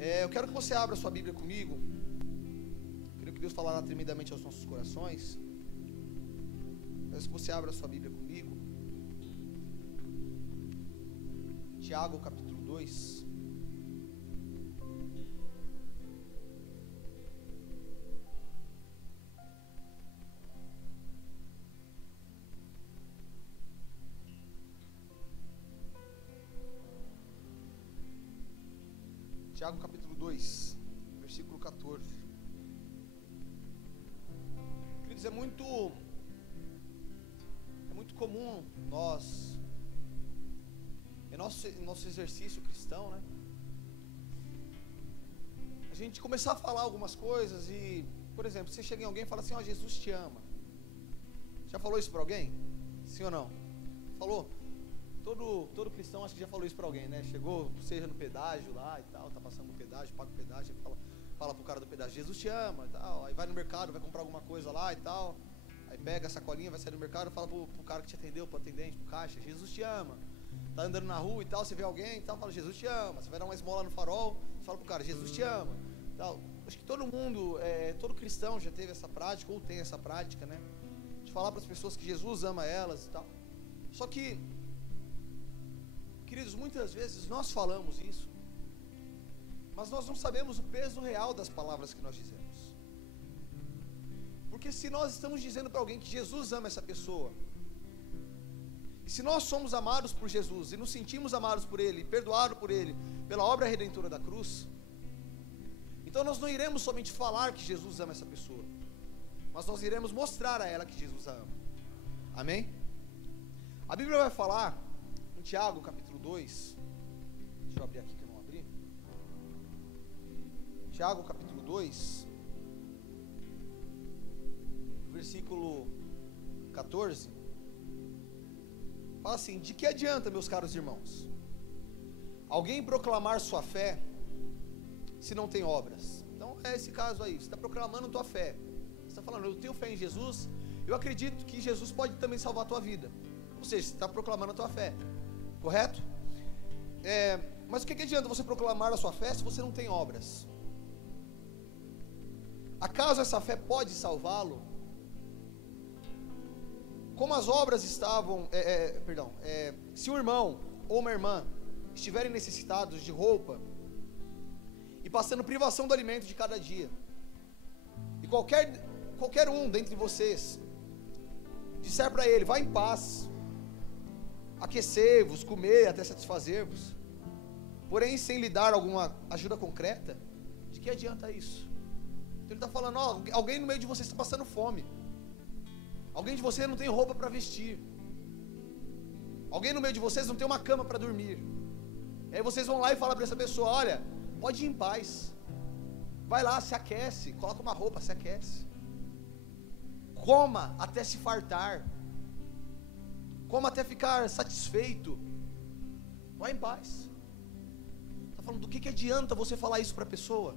Eu quero que você abra sua Bíblia comigo. Quero que Deus falará tremendamente aos nossos corações. Peço que você abra sua Bíblia comigo. Tiago capítulo 2. Tiago capítulo 2, versículo 14. Queridos, é muito comum nós, em nosso exercício cristão, né, a gente começar a falar algumas coisas e, por exemplo, você chega em alguém e fala assim: ó, Jesus te ama. Já falou isso para alguém? Sim ou não? Falou? Todo cristão acho que já falou isso pra alguém, né? Chegou, seja no pedágio lá e tal, tá passando no pedágio, paga o pedágio, fala pro cara do pedágio: Jesus te ama e tal. Aí vai no mercado, vai comprar alguma coisa lá e tal. Aí pega a sacolinha, vai sair do mercado, fala pro cara que te atendeu, pro atendente, pro caixa: Jesus te ama. Tá andando na rua e tal, você vê alguém e tal, fala: Jesus te ama. Você vai dar uma esmola no farol, você fala pro cara: Jesus te ama tal. Acho que todo mundo, todo cristão já teve essa prática, ou tem essa prática, né, de falar para as pessoas que Jesus ama elas e tal. Só que, queridos, muitas vezes nós falamos isso, mas nós não sabemos o peso real das palavras que nós dizemos. Porque se nós estamos dizendo para alguém que Jesus ama essa pessoa, e se nós somos amados por Jesus, e nos sentimos amados por Ele, perdoados por Ele, pela obra redentora da cruz, então nós não iremos somente falar que Jesus ama essa pessoa, mas nós iremos mostrar a ela que Jesus a ama. Amém? A Bíblia vai falar em Tiago capítulo 2, deixa eu abrir aqui que eu não abri. Tiago capítulo 2, versículo 14, fala assim: de que adianta, meus caros irmãos, alguém proclamar sua fé se não tem obras? Então é esse caso aí, você está proclamando tua fé, você está falando: eu tenho fé em Jesus, eu acredito que Jesus pode também salvar a tua vida. Ou seja, você está proclamando a tua fé, correto? Mas o que adianta você proclamar a sua fé se você não tem obras? Acaso essa fé pode salvá-lo? Como as obras estavam, se um irmão ou uma irmã estiverem necessitados de roupa e passando privação do alimento de cada dia, e qualquer um dentre vocês disser para ele: vá em paz, aquecer-vos, comer até satisfazer-vos, porém sem lhe dar alguma ajuda concreta, de que adianta isso? Então ele está falando: ó, alguém no meio de vocês está passando fome, alguém de vocês não tem roupa para vestir, alguém no meio de vocês não tem uma cama para dormir. Aí vocês vão lá e falam para essa pessoa: olha, pode ir em paz, vai lá, se aquece, coloca uma roupa, se aquece, coma até se fartar, coma até ficar satisfeito, vai em paz. Está falando: do que adianta você falar isso para a pessoa?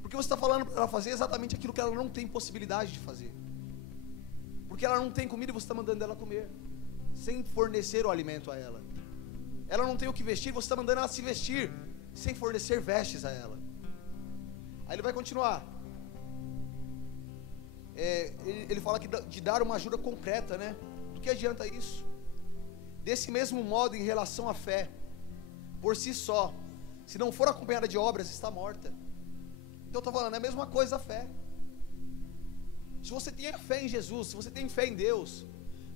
Porque você está falando para ela fazer exatamente aquilo que ela não tem possibilidade de fazer, porque ela não tem comida e você está mandando ela comer, sem fornecer o alimento a ela. Ela não tem o que vestir, você está mandando ela se vestir, sem fornecer vestes a ela. Aí ele vai continuar, ele fala que de dar uma ajuda concreta, né? Do que adianta isso? Desse mesmo modo, em relação à fé, por si só, se não for acompanhada de obras, está morta. Então está falando, é a mesma coisa a fé. Se você tem fé em Jesus, se você tem fé em Deus,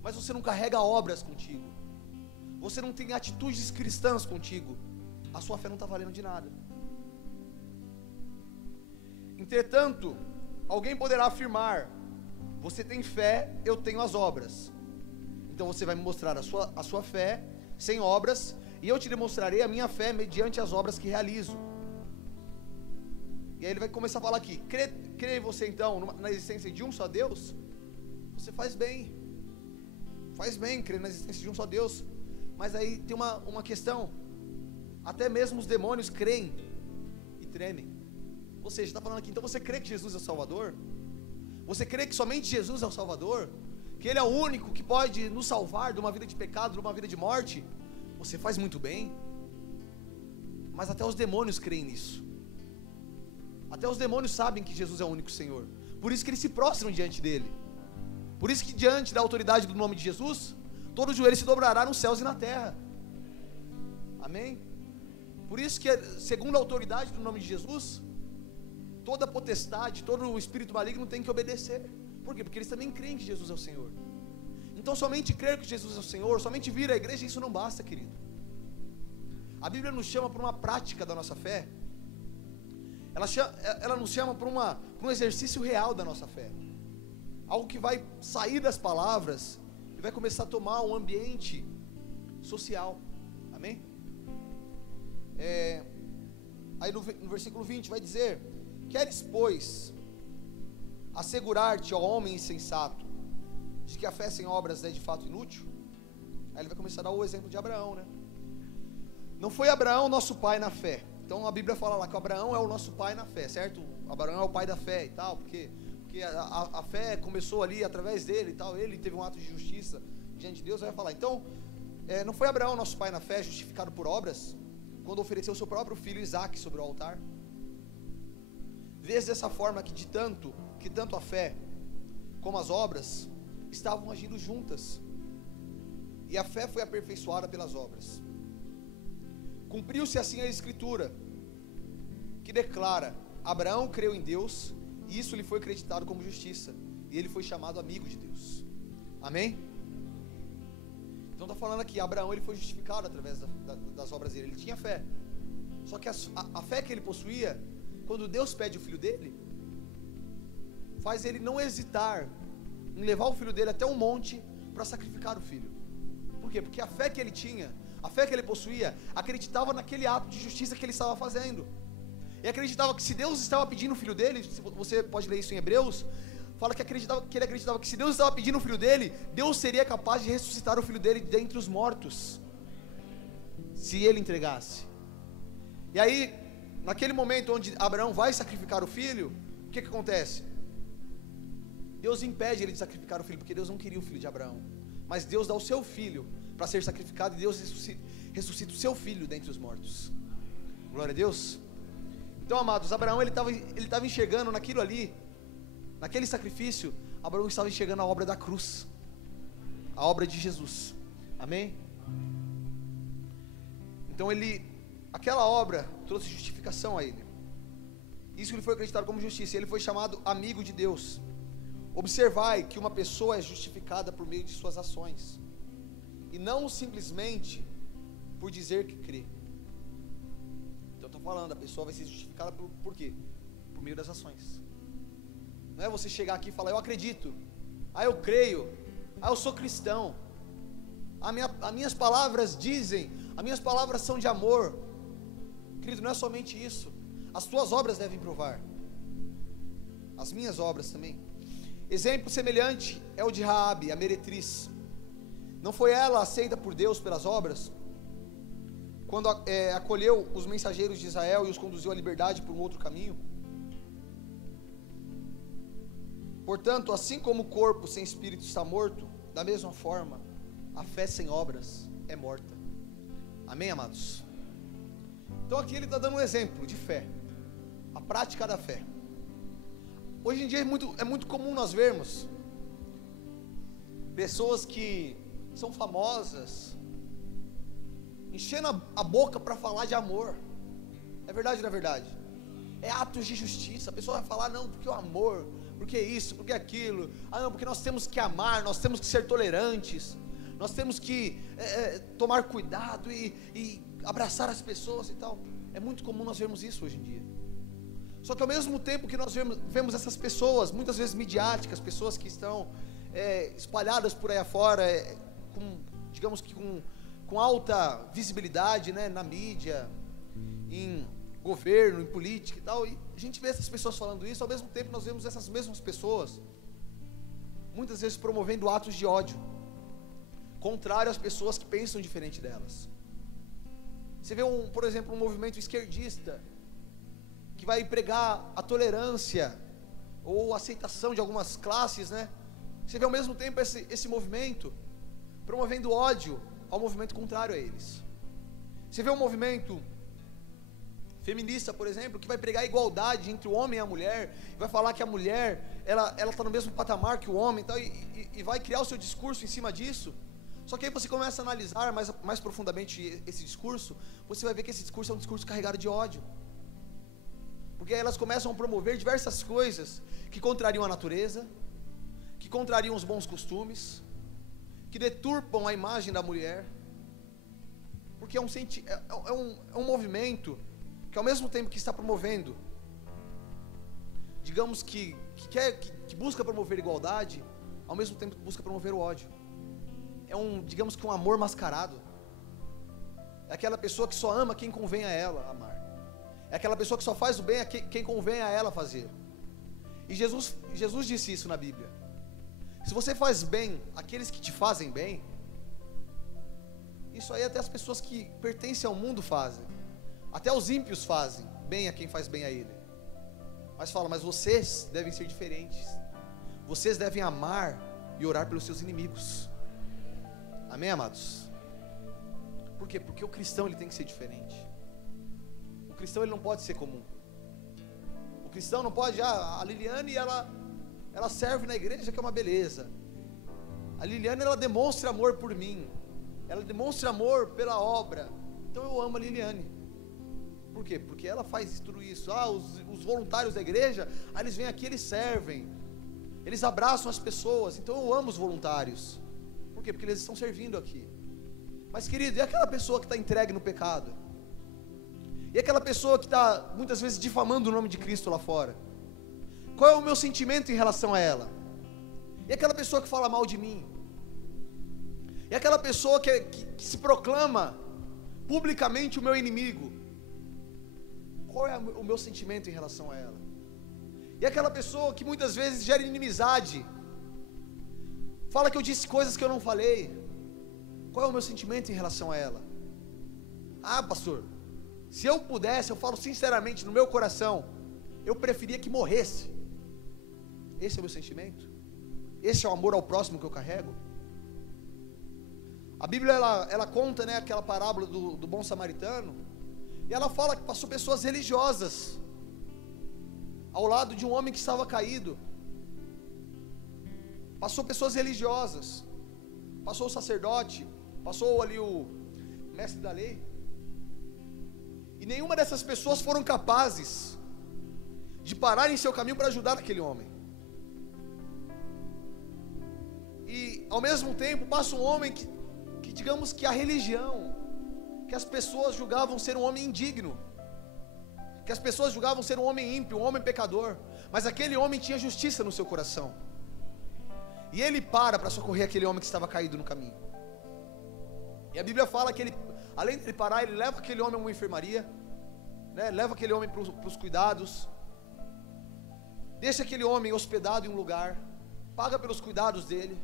mas você não carrega obras contigo, você não tem atitudes cristãs contigo, a sua fé não está valendo de nada. Entretanto, alguém poderá afirmar: você tem fé, eu tenho as obras. Então você vai me mostrar a sua fé sem obras, e eu te demonstrarei a minha fé mediante as obras que realizo. E aí ele vai começar a falar aqui: crê você então na existência de um só Deus? Você faz bem crer na existência de um só Deus. Mas aí tem uma questão: até mesmo os demônios creem e tremem. Ou seja, está falando aqui: então você crê que Jesus é o Salvador? Você crê que somente Jesus é o Salvador? Que Ele é o único que pode nos salvar de uma vida de pecado, de uma vida de morte? Você faz muito bem. Mas até os demônios creem nisso. Até os demônios sabem que Jesus é o único Senhor. Por isso que eles se prostram diante dele. Por isso que diante da autoridade do nome de Jesus, todo joelho se dobrará nos céus e na terra. Amém? Por isso que, segundo a autoridade do nome de Jesus, toda potestade, todo o espírito maligno tem que obedecer. Por quê? Porque eles também creem que Jesus é o Senhor. Então somente crer que Jesus é o Senhor, somente vir à igreja, isso não basta, querido. A Bíblia nos chama para uma prática da nossa fé. Ela nos chama para um exercício real da nossa fé. Algo que vai sair das palavras e vai começar a tomar um ambiente social. Amém? Aí no versículo 20 vai dizer: queres, pois, assegurar-te, ó homem insensato, de que a fé sem obras é de fato inútil? Aí ele vai começar a dar o exemplo de Abraão, né? Não foi Abraão nosso pai na fé. Então a Bíblia fala lá que Abraão é o nosso pai na fé, certo? Abraão é o pai da fé e tal, porque a fé começou ali através dele e tal. Ele teve um ato de justiça diante de Deus. Vai falar, então, não foi Abraão nosso pai na fé, justificado por obras, quando ofereceu seu próprio filho Isaque sobre o altar? Vês dessa forma que tanto a fé como as obras estavam agindo juntas, e a fé foi aperfeiçoada pelas obras. Cumpriu-se assim a escritura, que declara: Abraão creu em Deus, e isso lhe foi acreditado como justiça, e ele foi chamado amigo de Deus. Amém? Então está falando aqui, Abraão ele foi justificado através das obras dele. Ele tinha fé, só que a fé que ele possuía, quando Deus pede o filho dele, faz ele não hesitar em levar o filho dele até um monte para sacrificar o filho. Por quê? Porque a fé que ele tinha, a fé que ele possuía, acreditava naquele ato de justiça que ele estava fazendo, e acreditava que se Deus estava pedindo o filho dele, você pode ler isso em Hebreus, fala que ele acreditava que se Deus estava pedindo o filho dele, Deus seria capaz de ressuscitar o filho dele dentre os mortos, se ele entregasse. E aí, naquele momento onde Abraão vai sacrificar o filho, o que acontece? Deus impede ele de sacrificar o filho, porque Deus não queria o filho de Abraão, mas Deus dá o seu filho para ser sacrificado, e Deus ressuscita o seu filho dentre os mortos. Glória a Deus. Então, amados, Abraão ele estava enxergando naquilo ali, naquele sacrifício, Abraão estava enxergando a obra da cruz, a obra de Jesus. Amém? Então aquela obra trouxe justificação a ele. Isso lhe foi acreditado como justiça, e ele foi chamado amigo de Deus. Observai que uma pessoa é justificada por meio de suas ações, e não simplesmente por dizer que crê. Então estou falando, a pessoa vai ser justificada por quê? Por meio das ações. Não é você chegar aqui e falar: eu acredito, eu creio, eu sou cristão, as minhas palavras dizem, as minhas palavras são de amor. Querido, não é somente isso, as tuas obras devem provar, as minhas obras também. Exemplo semelhante é o de Raabe, a meretriz. Não foi ela aceita por Deus pelas obras, quando acolheu os mensageiros de Israel e os conduziu à liberdade por um outro caminho? Portanto, assim como o corpo sem espírito está morto, da mesma forma, a fé sem obras é morta. Amém, amados? Então aqui ele está dando um exemplo de fé, a prática da fé. Hoje em dia é muito comum nós vermos pessoas que são famosas, enchendo a boca para falar de amor. É verdade ou não é verdade? É atos de justiça. A pessoa vai falar: não, porque o amor, porque isso, porque aquilo. Não, porque nós temos que amar, nós temos que ser tolerantes, nós temos que tomar cuidado e abraçar as pessoas e tal. É muito comum nós vermos isso hoje em dia. Só que ao mesmo tempo que nós vemos essas pessoas, muitas vezes midiáticas, pessoas que estão espalhadas por aí afora, digamos que com alta visibilidade, né, na mídia, em governo, em política e tal, e a gente vê essas pessoas falando isso. Ao mesmo tempo nós vemos essas mesmas pessoas muitas vezes promovendo atos de ódio contrário às pessoas que pensam diferente delas. Você vê por exemplo, um movimento esquerdista que vai pregar a tolerância ou a aceitação de algumas classes, né? Você vê ao mesmo tempo esse movimento promovendo ódio ao movimento contrário a eles. Você vê um movimento feminista, por exemplo, que vai pregar a igualdade entre o homem e a mulher, vai falar que a mulher, ela está no mesmo patamar que o homem, então, e vai criar o seu discurso em cima disso. Só que aí você começa a analisar mais profundamente esse discurso, você vai ver que esse discurso é um discurso carregado de ódio. Porque aí elas começam a promover diversas coisas que contrariam a natureza, que contrariam os bons costumes, que deturpam a imagem da mulher. Porque é um movimento que ao mesmo tempo que está promovendo, digamos que busca promover igualdade, ao mesmo tempo que busca promover o ódio. Digamos que um amor mascarado. É aquela pessoa que só ama quem convém a ela amar. É aquela pessoa que só faz o bem a quem convém a ela fazer. E Jesus disse isso na Bíblia. Se você faz bem àqueles que te fazem bem, isso aí até as pessoas que pertencem ao mundo fazem. Até os ímpios fazem bem a quem faz bem a ele. Mas fala, mas vocês devem ser diferentes. Vocês devem amar e orar pelos seus inimigos. Amém, amados? Por quê? Porque o cristão ele tem que ser diferente. O cristão ele não pode ser comum. O cristão não pode, a Liliane ela serve na igreja, que é uma beleza. A Liliane ela demonstra amor por mim. Ela demonstra amor pela obra. Então eu amo a Liliane. Por quê? Porque ela faz tudo isso. Os voluntários da igreja, eles vêm aqui, eles servem. Eles abraçam as pessoas. Então eu amo os voluntários. Por quê? Porque eles estão servindo aqui. Mas querido, e aquela pessoa que está entregue no pecado? E aquela pessoa que está muitas vezes difamando o nome de Cristo lá fora? Qual é o meu sentimento em relação a ela? E aquela pessoa que fala mal de mim? E aquela pessoa que se proclama publicamente o meu inimigo? Qual é o meu sentimento em relação a ela? E aquela pessoa que muitas vezes gera inimizade, fala que eu disse coisas que eu não falei, qual é o meu sentimento em relação a ela? Pastor, se eu pudesse, eu falo sinceramente no meu coração, eu preferia que morresse. Esse é o meu sentimento? Esse é o amor ao próximo que eu carrego? A Bíblia ela conta, né, aquela parábola do bom samaritano, e ela fala que passou pessoas religiosas ao lado de um homem que estava caído. Passou pessoas religiosas, passou o sacerdote, passou ali o mestre da lei, e nenhuma dessas pessoas foram capazes de parar em seu caminho para ajudar aquele homem. E ao mesmo tempo passa um homem que digamos que a religião, que as pessoas julgavam ser um homem indigno, que as pessoas julgavam ser um homem ímpio, um homem pecador, mas aquele homem tinha justiça no seu coração, e ele para socorrer aquele homem que estava caído no caminho. E a Bíblia fala que ele, além de ele parar, ele leva aquele homem a uma enfermaria, né, leva aquele homem para os cuidados, deixa aquele homem hospedado em um lugar, paga pelos cuidados dele,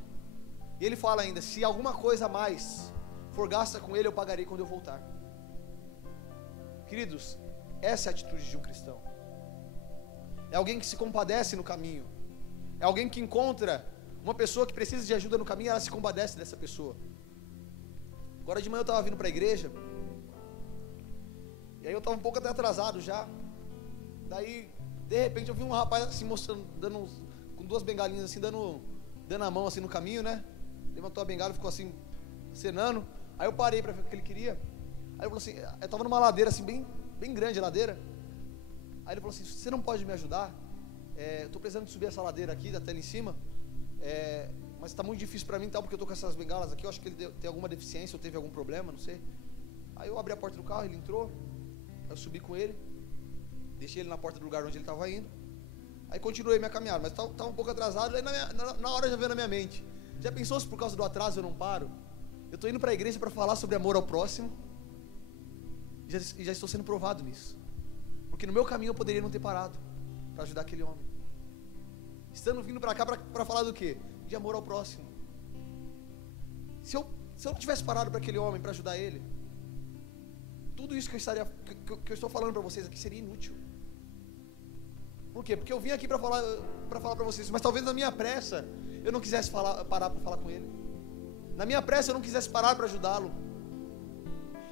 e ele fala ainda, se alguma coisa a mais for gasta com ele, eu pagarei quando eu voltar. Queridos, essa é a atitude de um cristão. É alguém que se compadece no caminho, é alguém que encontra uma pessoa que precisa de ajuda no caminho, ela se compadece dessa pessoa. Agora de manhã eu estava vindo para a igreja, e aí eu estava um pouco até atrasado já, daí de repente eu vi um rapaz assim mostrando, com duas bengalinhas assim, dando a mão assim no caminho, né? Levantou a bengala e ficou assim, acenando. Aí eu parei para ver o que ele queria. Aí ele falou assim, eu estava numa ladeira assim, bem grande a ladeira. Aí ele falou assim, você não pode me ajudar? Eu estou precisando de subir essa ladeira aqui, até ali em cima, mas está muito difícil para mim, tá, porque eu estou com essas bengalas aqui, eu acho que ele tem alguma deficiência ou teve algum problema, não sei. Aí eu abri a porta do carro, ele entrou, aí eu subi com ele, deixei ele na porta do lugar onde ele estava indo. Aí continuei minha caminhada, mas estava um pouco atrasado. Aí na hora já veio na minha mente, já pensou se por causa do atraso eu não paro? Eu estou indo para a igreja para falar sobre amor ao próximo, e já estou sendo provado nisso, porque no meu caminho eu poderia não ter parado para ajudar aquele homem, estando vindo para cá para falar do quê? De amor ao próximo. Se eu não tivesse parado para aquele homem, para ajudar ele, tudo isso que eu estou falando para vocês aqui seria inútil. Por quê? Porque eu vim aqui para falar para vocês, mas talvez na minha pressa eu não quisesse parar para falar com ele. Na minha pressa eu não quisesse parar para ajudá-lo.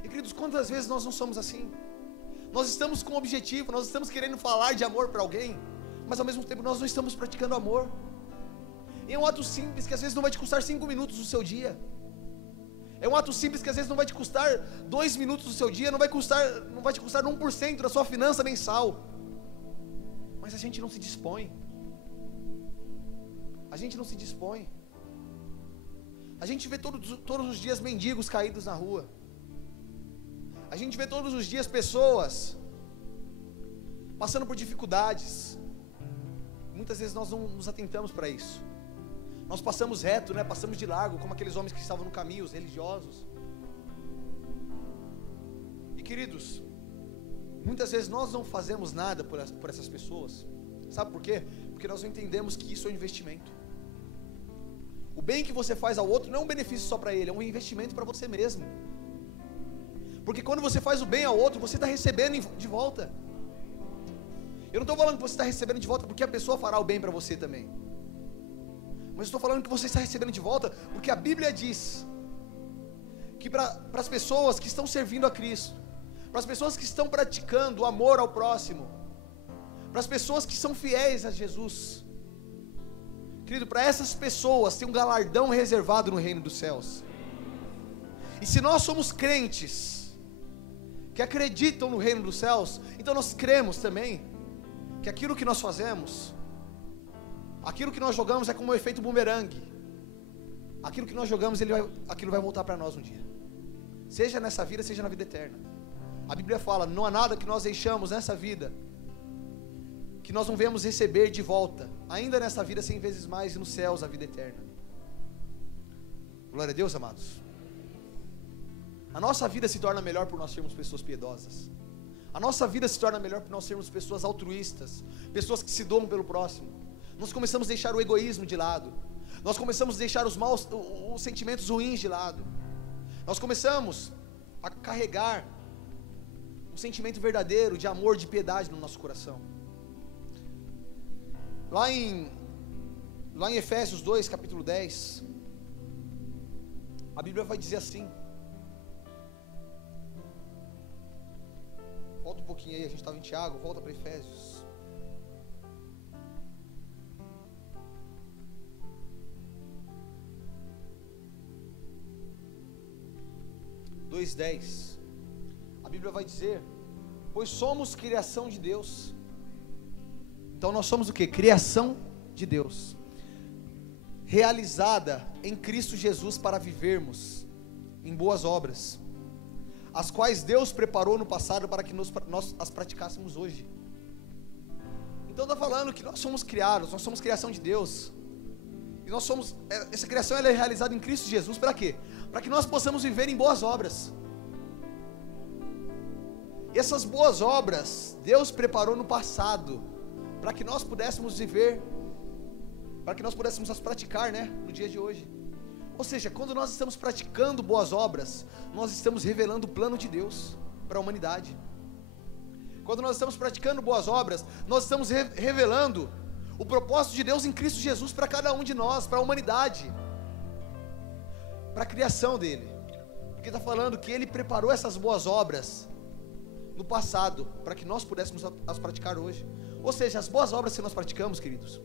E queridos, quantas vezes nós não somos assim? nós estamos com um objetivo, nós estamos querendo falar de amor para alguém, mas ao mesmo tempo nós não estamos praticando amor. É um ato simples que às vezes não vai te custar 5 minutos do seu dia. É um ato simples que às vezes não vai te custar 2 minutos do seu dia, não vai te custar 1% da sua finança mensal. Mas a gente não se dispõe. A gente não se dispõe. A gente vê todos os dias mendigos caídos na rua. A gente vê todos os dias pessoas passando por dificuldades. Muitas vezes nós não nos atentamos para isso. Nós passamos reto, né? Passamos de largo, como aqueles homens que estavam no caminho, os religiosos. E queridos, muitas vezes nós não fazemos nada por essas pessoas. Sabe por quê? Porque nós não entendemos que isso é um investimento. O bem que você faz ao outro não é um benefício só para ele, é um investimento para você mesmo. Porque quando você faz o bem ao outro, você está recebendo de volta. Eu não estou falando que você está recebendo de volta porque a pessoa fará o bem para você também. Mas estou falando que você está recebendo de volta porque a Bíblia diz que para as pessoas que estão servindo a Cristo, para as pessoas que estão praticando o amor ao próximo, para as pessoas que são fiéis a Jesus, querido, para essas pessoas tem um galardão reservado no reino dos céus. E se nós somos crentes que acreditam no reino dos céus, então nós cremos também que aquilo que nós fazemos, aquilo que nós jogamos é como um efeito bumerangue. Aquilo que nós jogamos, aquilo vai voltar para nós um dia. Seja nessa vida, seja na vida eterna. A Bíblia fala, não há nada que nós deixamos nessa vida que nós não venhamos receber de volta, ainda nessa vida 100 vezes mais, e nos céus a vida eterna. Glória a Deus, amados. A nossa vida se torna melhor por nós sermos pessoas piedosas. A nossa vida se torna melhor por nós sermos pessoas altruístas, pessoas que se doam pelo próximo. Nós começamos a deixar o egoísmo de lado. Nós começamos a deixar os sentimentos ruins de lado. Nós começamos a carregar um sentimento verdadeiro de amor, de piedade no nosso coração. Lá em Efésios 2, capítulo 10, a Bíblia vai dizer assim. Volta um pouquinho aí, a gente estava em Tiago, volta para Efésios. Dois 10. A Bíblia vai dizer: pois somos criação de Deus. Então nós somos o que? Criação de Deus, realizada em Cristo Jesus para vivermos em boas obras, as quais Deus preparou no passado para que nós as praticássemos hoje. Então está falando que nós somos criados, nós somos criação de Deus. E nós somos, essa criação ela é realizada em Cristo Jesus para quê? Para que nós possamos viver em boas obras. E essas boas obras Deus preparou no passado para que nós pudéssemos viver, para que nós pudéssemos as praticar, né, no dia de hoje. Ou seja, quando nós estamos praticando boas obras, nós estamos revelando o plano de Deus para a humanidade. Quando nós estamos praticando boas obras, nós estamos revelando o propósito de Deus em Cristo Jesus para cada um de nós, para a humanidade, para a criação dele. Porque está falando que ele preparou essas boas obras no passado, para que nós pudéssemos as praticar hoje. Ou seja, as boas obras que nós praticamos, queridos,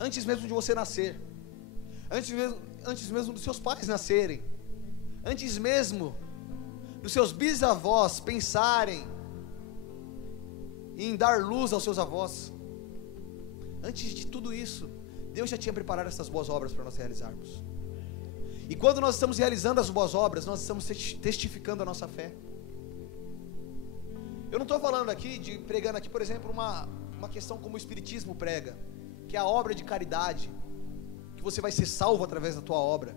antes mesmo de você nascer, antes mesmo dos seus pais nascerem, antes mesmo dos seus bisavós pensarem em dar luz aos seus avós, antes de tudo isso, Deus já tinha preparado essas boas obras para nós realizarmos. E quando nós estamos realizando as boas obras, nós estamos testificando a nossa fé. Eu não estou falando aqui, pregando aqui, por exemplo, uma questão como o Espiritismo prega, que é a obra de caridade, que você vai ser salvo através da tua obra,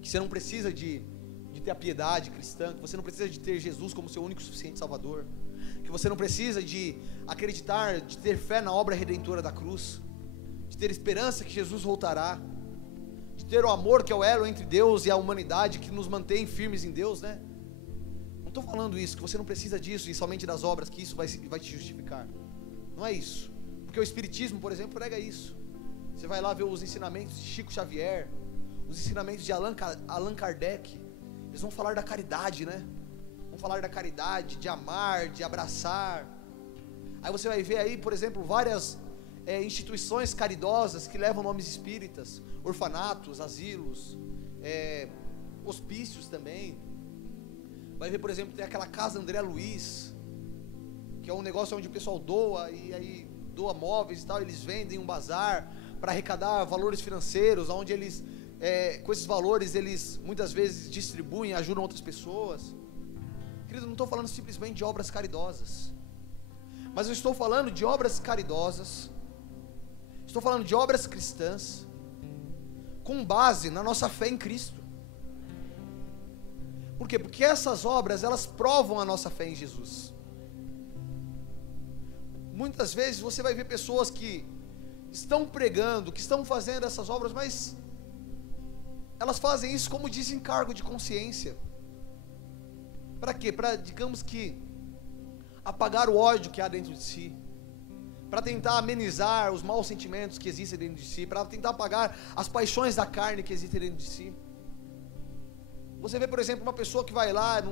que você não precisa de ter a piedade cristã, que você não precisa de ter Jesus como seu único e suficiente Salvador, que você não precisa de acreditar, de ter fé na obra redentora da cruz, de ter esperança que Jesus voltará, de ter o amor que é o elo entre Deus e a humanidade, que nos mantém firmes em Deus, né? Não estou falando isso, que você não precisa disso e somente das obras, que isso vai te justificar. Não é isso. Porque o Espiritismo, por exemplo, prega isso. Você vai lá ver os ensinamentos de Chico Xavier, os ensinamentos de Allan Kardec. Eles vão falar da caridade, né? Vamos falar da caridade, de amar, de abraçar. Aí você vai ver aí, por exemplo, várias instituições caridosas que levam nomes espíritas, orfanatos, asilos, hospícios também. Vai ver, por exemplo, tem aquela casa André Luiz, que é um negócio onde o pessoal doa, e aí doa móveis e tal, eles vendem um bazar para arrecadar valores financeiros, onde eles, com esses valores, eles muitas vezes distribuem, ajudam outras pessoas. Querido, não estou falando simplesmente de obras caridosas, mas eu estou falando de obras caridosas, estou falando de obras cristãs, com base na nossa fé em Cristo. Por quê? Porque essas obras, elas provam a nossa fé em Jesus. Muitas vezes você vai ver pessoas que estão pregando, que estão fazendo essas obras, mas elas fazem isso como desencargo de consciência. Para quê? Para, digamos que, apagar o ódio que há dentro de si, para tentar amenizar os maus sentimentos que existem dentro de si, para tentar apagar as paixões da carne que existem dentro de si. Você vê, por exemplo, uma pessoa que vai lá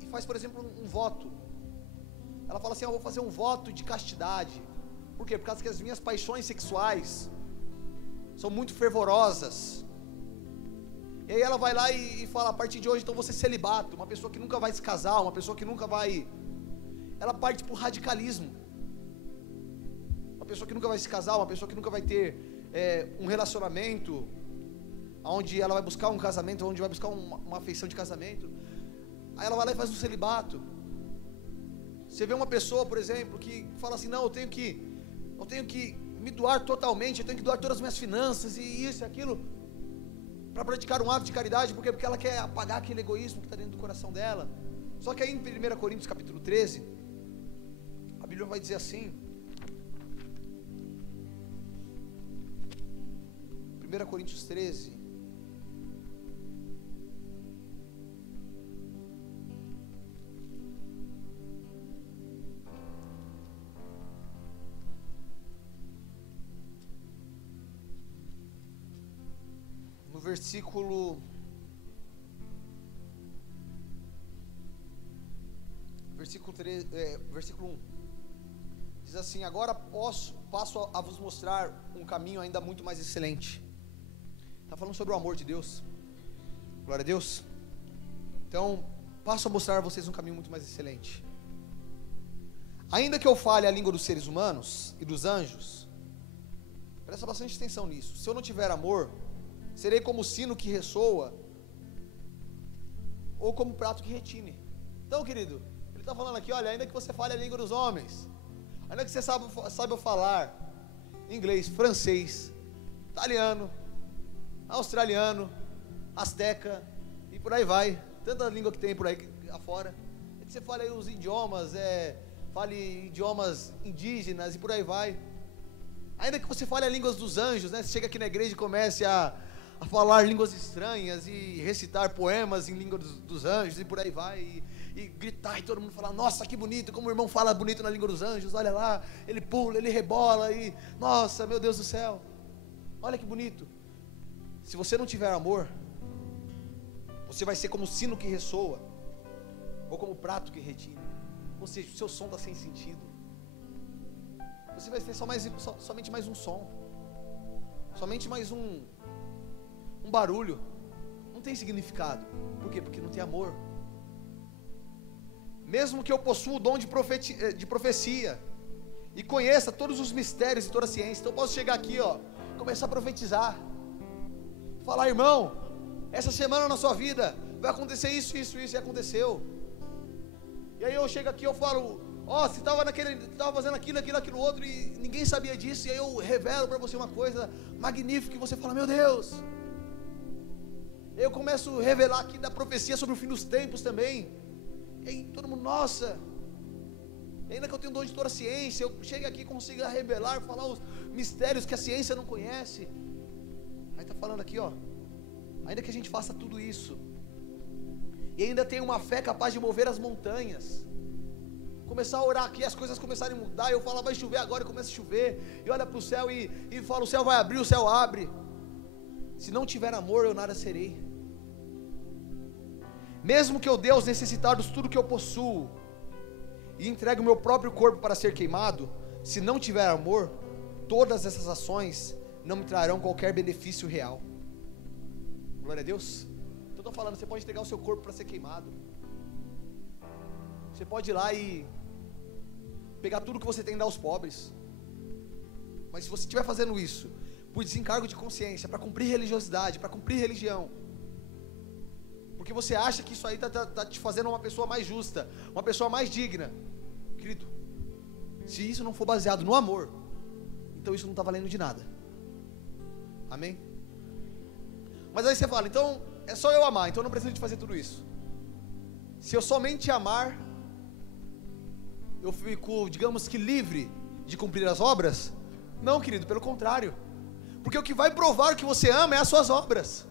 e faz, por exemplo, um voto. Ela fala assim: eu vou fazer um voto de castidade. Por quê? Por causa que as minhas paixões sexuais são muito fervorosas. E aí ela vai lá e fala: a partir de hoje então você celibato. Uma pessoa que nunca vai se casar, uma pessoa que nunca vai... Ela parte para o radicalismo. Uma pessoa que nunca vai se casar, uma pessoa que nunca vai ter um relacionamento, onde ela vai buscar um casamento, onde vai buscar uma afeição de casamento. Aí ela vai lá e faz um celibato. Você vê uma pessoa, por exemplo, que fala assim: não, eu tenho que me doar totalmente, eu tenho que doar todas as minhas finanças, e isso e aquilo, para praticar um ato de caridade. Por quê? Porque ela quer apagar aquele egoísmo que está dentro do coração dela. Só que aí em 1 Coríntios capítulo 13, a Bíblia vai dizer assim, 1 Coríntios 13, no versículo 1, diz assim: agora passo a vos mostrar um caminho ainda muito mais excelente. Está falando sobre o amor de Deus. Glória a Deus. Então, passo a mostrar a vocês um caminho muito mais excelente. Ainda que eu fale a língua dos seres humanos e dos anjos, presta bastante atenção nisso. Se eu não tiver amor, serei como sino que ressoa, ou como prato que retine. Então, querido, ele está falando aqui: olha, ainda que você fale a língua dos homens, ainda que você saiba falar inglês, francês, italiano, australiano, asteca, e por aí vai, tanta língua que tem por aí afora, é que você fale aí os idiomas, fale idiomas indígenas e por aí vai. Ainda que você fale a língua dos anjos, né? Você chega aqui na igreja e comece a falar línguas estranhas e recitar poemas em língua dos anjos e por aí vai, e gritar, e todo mundo falar: nossa, que bonito, como o irmão fala bonito na língua dos anjos, olha lá, ele pula, ele rebola, e nossa, meu Deus do céu, olha que bonito. Se você não tiver amor, você vai ser como o sino que ressoa, ou como o prato que retine. Ou seja, o seu som está sem sentido. Você vai ter somente mais um som, somente mais um barulho. Não tem significado. Por quê? Porque não tem amor. Mesmo que eu possua o dom de profecia e conheça todos os mistérios e toda a ciência, então eu posso chegar aqui, começar a profetizar, falar: irmão, essa semana na sua vida vai acontecer isso, isso, isso, e aconteceu. E aí eu chego aqui, eu falo: você estava fazendo aquilo outro, e ninguém sabia disso, e aí eu revelo para você uma coisa magnífica, e você fala: meu Deus. Eu começo a revelar aqui da profecia sobre o fim dos tempos também, e aí todo mundo: nossa. E ainda que eu tenho dom de toda a ciência, eu chego aqui e consigo revelar, falar os mistérios que a ciência não conhece. Aí está falando aqui, ainda que a gente faça tudo isso, e ainda tem uma fé capaz de mover as montanhas, começar a orar aqui, as coisas começarem a mudar, eu falo: vai chover agora, e começa a chover, e olha para o céu e fala: o céu vai abrir, o céu abre. Se não tiver amor, eu nada serei. mesmo que eu dê aos necessitados tudo que eu possuo, e entregue o meu próprio corpo para ser queimado, se não tiver amor, todas essas ações não me trarão qualquer benefício real. Glória a Deus. Então estou falando, você pode entregar o seu corpo para ser queimado, você pode ir lá e pegar tudo que você tem e dar aos pobres, mas se você estiver fazendo isso por desencargo de consciência, para cumprir religiosidade, para cumprir religião, porque você acha que isso aí está te fazendo uma pessoa mais justa, uma pessoa mais digna, querido, se isso não for baseado no amor, então isso não está valendo de nada. Amém? Mas aí você fala, então é só eu amar, então eu não preciso de fazer tudo isso. Se eu somente amar, eu fico, digamos que livre de cumprir as obras? Não, querido, pelo contrário, porque o que vai provar que você ama é as suas obras.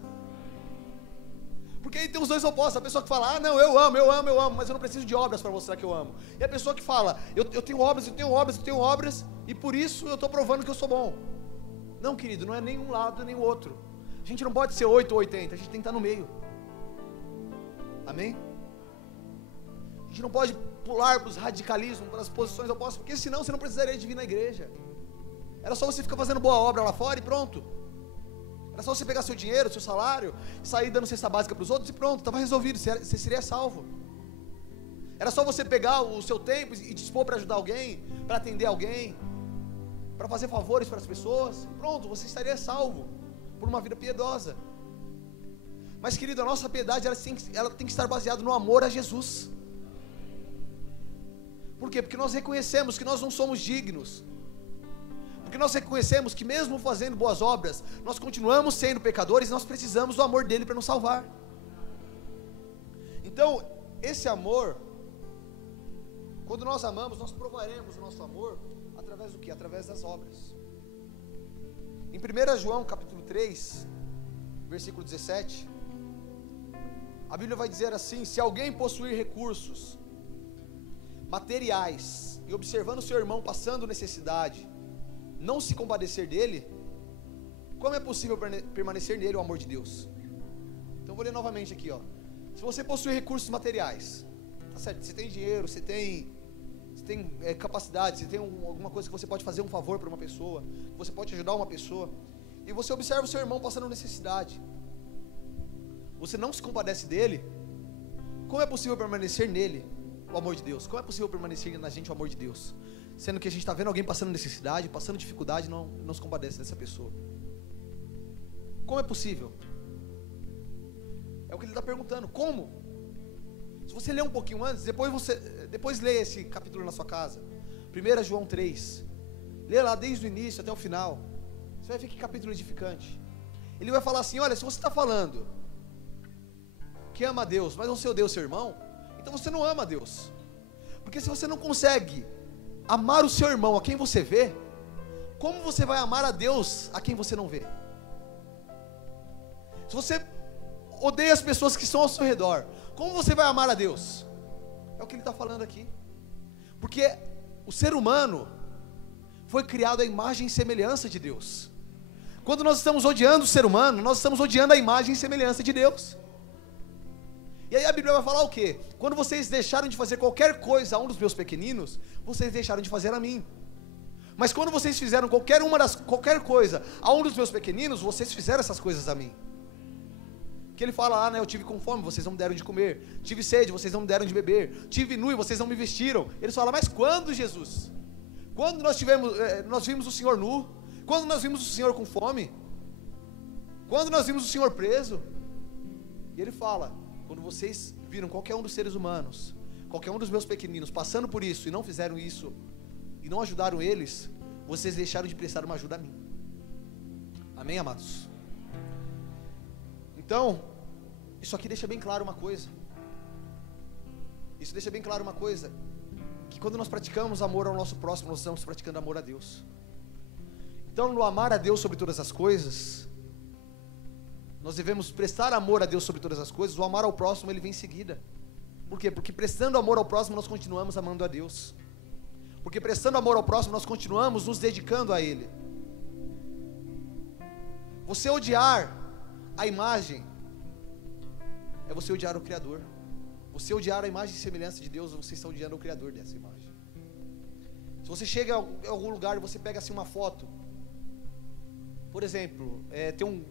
Porque aí tem os dois opostos, a pessoa que fala, não, eu amo, mas eu não preciso de obras para mostrar que eu amo. E a pessoa que fala, eu tenho obras, e por isso eu estou provando que eu sou bom. Não, querido, não é nem um lado nem o outro. A gente não pode ser 8 ou 80, a gente tem que estar no meio. Amém? A gente não pode pular para os radicalismos, para as posições opostas, porque senão você não precisaria de vir na igreja. Era só você ficar fazendo boa obra lá fora e pronto. Era só você pegar seu dinheiro, seu salário, sair dando cesta básica para os outros e pronto, estava resolvido, você seria salvo. Era só você pegar o seu tempo e dispor para ajudar alguém, para atender alguém, para fazer favores para as pessoas, pronto, você estaria salvo por uma vida piedosa. Mas, querido, a nossa piedade ela tem que estar baseada no amor a Jesus. Por quê? Porque nós reconhecemos que nós não somos dignos, porque nós reconhecemos que mesmo fazendo boas obras, nós continuamos sendo pecadores, nós precisamos do amor dele para nos salvar. Então, esse amor, quando nós amamos, nós provaremos o nosso amor através do quê? Através das obras. Em 1 João capítulo 3, versículo 17, a Bíblia vai dizer assim: se alguém possuir recursos materiais e observando seu irmão passando necessidade, não se compadecer dele, como é possível permanecer nele o amor de Deus? Então vou ler novamente aqui, ó. Se você possui recursos materiais, tá certo? Você tem dinheiro, você tem capacidade, você tem alguma coisa que você pode fazer um favor para uma pessoa, que você pode ajudar uma pessoa, e você observa o seu irmão passando necessidade, você não se compadece dele, como é possível permanecer nele o amor de Deus? Como é possível permanecer na gente o amor de Deus? Sendo que a gente está vendo alguém passando necessidade, passando dificuldade, não se compadece dessa pessoa. Como é possível? É o que ele está perguntando, como? Se você ler um pouquinho antes, depois lê esse capítulo na sua casa, 1 João 3, lê lá desde o início até o final, você vai ver que capítulo edificante. Ele vai falar assim, olha, se você está falando que ama a Deus, mas não se odeia o seu irmão, então você não ama a Deus, porque se você não consegue amar o seu irmão a quem você vê, como você vai amar a Deus a quem você não vê? Se você odeia as pessoas que estão ao seu redor, como você vai amar a Deus? É o que ele está falando aqui, porque o ser humano foi criado à imagem e semelhança de Deus. Quando nós estamos odiando o ser humano, nós estamos odiando a imagem e semelhança de Deus. E aí a Bíblia vai falar o quê? Quando vocês deixaram de fazer qualquer coisa a um dos meus pequeninos, vocês deixaram de fazer a mim. Mas quando vocês fizeram qualquer coisa a um dos meus pequeninos, vocês fizeram essas coisas a mim. Que ele fala lá, né? Eu tive com fome, vocês não me deram de comer. Tive sede, vocês não me deram de beber. Tive nu e vocês não me vestiram. Ele fala, mas quando, Jesus? Quando nós vimos o Senhor nu? Quando nós vimos o Senhor com fome? Quando nós vimos o Senhor preso? E ele fala, quando vocês viram qualquer um dos seres humanos, qualquer um dos meus pequeninos passando por isso e não fizeram isso, e não ajudaram eles, vocês deixaram de prestar uma ajuda a mim. Amém, amados? Então, isso aqui deixa bem claro uma coisa. Isso deixa bem claro uma coisa, que quando nós praticamos amor ao nosso próximo, nós estamos praticando amor a Deus. Então, no amar a Deus sobre todas as coisas, nós devemos prestar amor a Deus sobre todas as coisas. O amar ao próximo, ele vem em seguida. Por quê? Porque prestando amor ao próximo, nós continuamos amando a Deus. Porque prestando amor ao próximo, nós continuamos nos dedicando a Ele. Você odiar a imagem é você odiar o Criador. Você odiar a imagem e semelhança de Deus, você está odiando o Criador dessa imagem. Se você chega em algum lugar e você pega assim uma foto, por exemplo,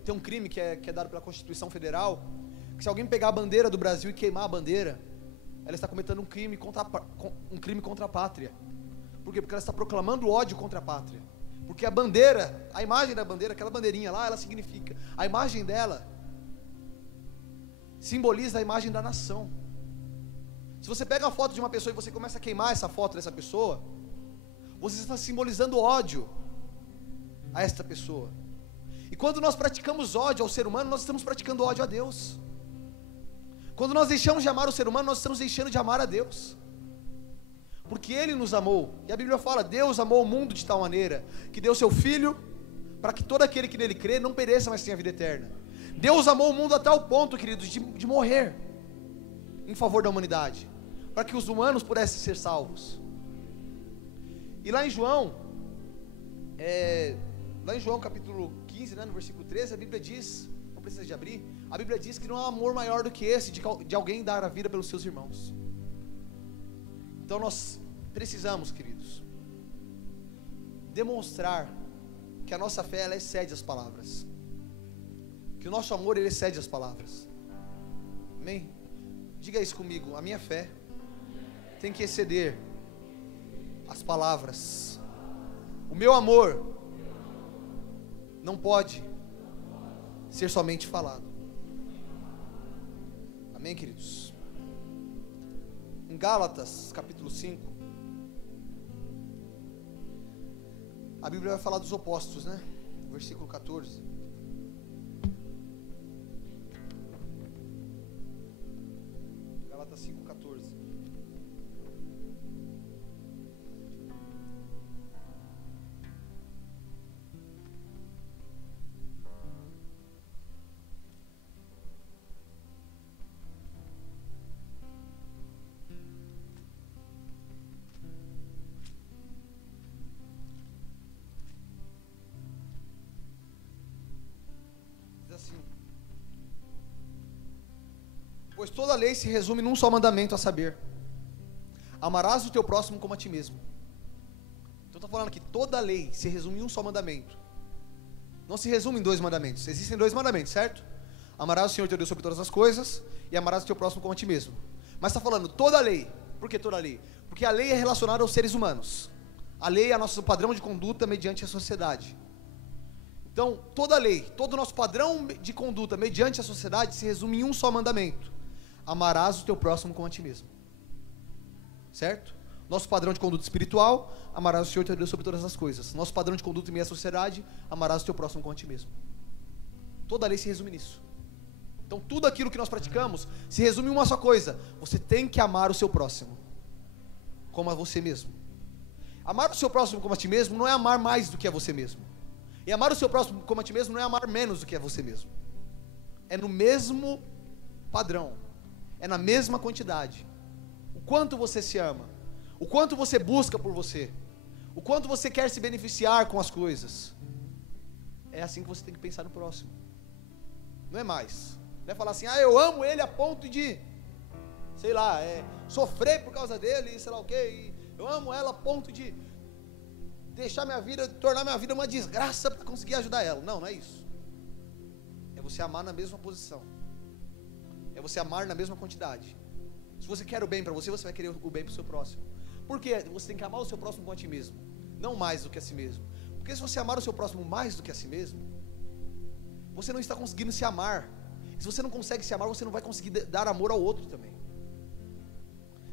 tem um crime que é dado pela Constituição Federal, que se alguém pegar a bandeira do Brasil e queimar a bandeira, ela está cometendo um crime contra a pátria. Por quê? Porque ela está proclamando ódio contra a pátria. Porque a bandeira, a imagem da bandeira, aquela bandeirinha lá, ela significa, a imagem dela simboliza a imagem da nação. Se você pega a foto de uma pessoa e você começa a queimar essa foto dessa pessoa, você está simbolizando ódio a esta pessoa. E quando nós praticamos ódio ao ser humano, nós estamos praticando ódio a Deus. Quando nós deixamos de amar o ser humano, nós estamos deixando de amar a Deus. Porque Ele nos amou. E a Bíblia fala, Deus amou o mundo de tal maneira, que deu seu Filho, para que todo aquele que nele crê, não pereça, mas tenha vida eterna. Deus amou o mundo a tal ponto, queridos, de morrer, em favor da humanidade, para que os humanos pudessem ser salvos. E lá em João capítulo 15, no versículo 13, a Bíblia diz, não precisa de abrir, a Bíblia diz que não há amor maior do que esse, de alguém dar a vida pelos seus irmãos. Então nós precisamos, queridos, demonstrar que a nossa fé, ela excede as palavras, que o nosso amor, ele excede as palavras. Amém? Diga isso comigo, a minha fé tem que exceder as palavras. O meu amor não pode ser somente falado. Amém, queridos? Em Gálatas, capítulo 5, a Bíblia vai falar dos opostos, Versículo 14. Gálatas 5, 14. Assim: pois toda a lei se resume num só mandamento, a saber, amarás o teu próximo como a ti mesmo. Então está falando que toda a lei se resume em um só mandamento, não se resume em dois mandamentos. Existem dois mandamentos, certo? Amarás o Senhor teu Deus sobre todas as coisas, e amarás o teu próximo como a ti mesmo. Mas está falando toda a lei. Por que toda a lei? Porque a lei é relacionada aos seres humanos. A lei é nosso padrão de conduta mediante a sociedade. Então, toda a lei, todo o nosso padrão de conduta mediante a sociedade se resume em um só mandamento: amarás o teu próximo como a ti mesmo. Certo? Nosso padrão de conduta espiritual: amarás o Senhor teu Deus sobre todas as coisas. Nosso padrão de conduta em meio à sociedade: amarás o teu próximo como a ti mesmo. Toda a lei se resume nisso. Então, tudo aquilo que nós praticamos se resume em uma só coisa: você tem que amar o seu próximo como a você mesmo. Amar o seu próximo como a ti mesmo não é amar mais do que a você mesmo. E amar o seu próximo como a ti mesmo não é amar menos do que a você mesmo. É no mesmo padrão, é na mesma quantidade. O quanto você se ama, o quanto você busca por você, o quanto você quer se beneficiar com as coisas. É assim que você tem que pensar no próximo. Não é mais. Não é falar assim, eu amo ele a ponto de, sei lá, sofrer por causa dele, sei lá o quê. Eu amo ela a ponto de deixar minha vida, tornar minha vida uma desgraça para conseguir ajudar ela. Não, não é isso. É você amar na mesma posição. É você amar na mesma quantidade. Se você quer o bem para você, você vai querer o bem para o seu próximo. Por quê? Você tem que amar o seu próximo como a ti mesmo, não mais do que a si mesmo. Porque se você amar o seu próximo mais do que a si mesmo, você não está conseguindo se amar. Se você não consegue se amar, você não vai conseguir dar amor ao outro também.